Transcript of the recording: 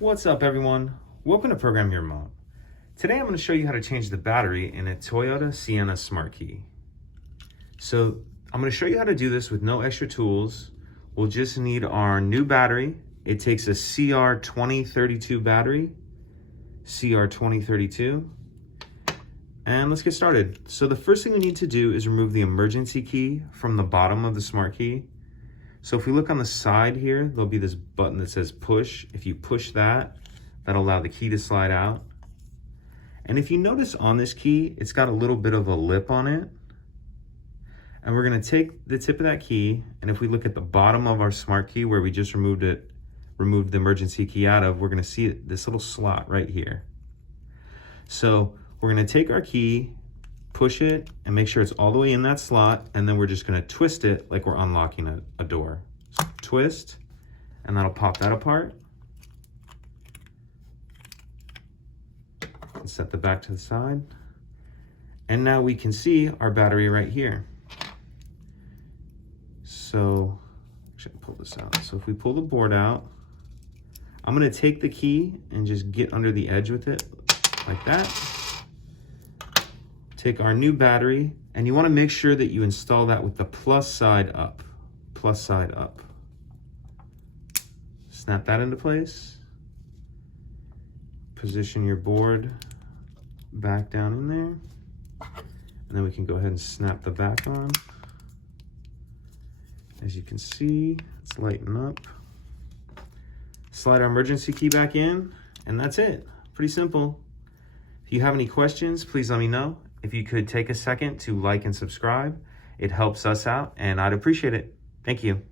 What's up, everyone? Welcome to Program Your Remote. Today I'm going to show you how to change the battery in a Toyota Sienna Smart Key. So I'm going to show you how to do this with no extra tools. We'll just need our new battery. It takes a CR2032 battery, CR2032. And let's get started. So the first thing we need to do is remove the emergency key from the bottom of the Smart Key. So if we look on the side here, there'll be this button that says push. If you push that, that'll allow the key to slide out. And if you notice on this key, it's got a little bit of a lip on it. And we're gonna take the tip of that key, and if we look at the bottom of our Smart Key where we just removed the emergency key out of, we're gonna see this little slot right here. So we're gonna take our key, push it, and make sure it's all the way in that slot, and then we're just gonna twist it like we're unlocking a door. So twist, and that'll pop that apart. And set the back to the side. And now we can see our battery right here. So, actually I'll pull this out. So if we pull the board out, I'm gonna take the key and just get under the edge with it, like that. Take our new battery, and you wanna make sure that you install that with the plus side up. Plus side up. Snap that into place. Position your board back down in there. And then we can go ahead and snap the back on. As you can see, it's lighting up. Slide our emergency key back in, and that's it. Pretty simple. If you have any questions, please let me know. If you could take a second to like and subscribe, it helps us out, and I'd appreciate it. Thank you.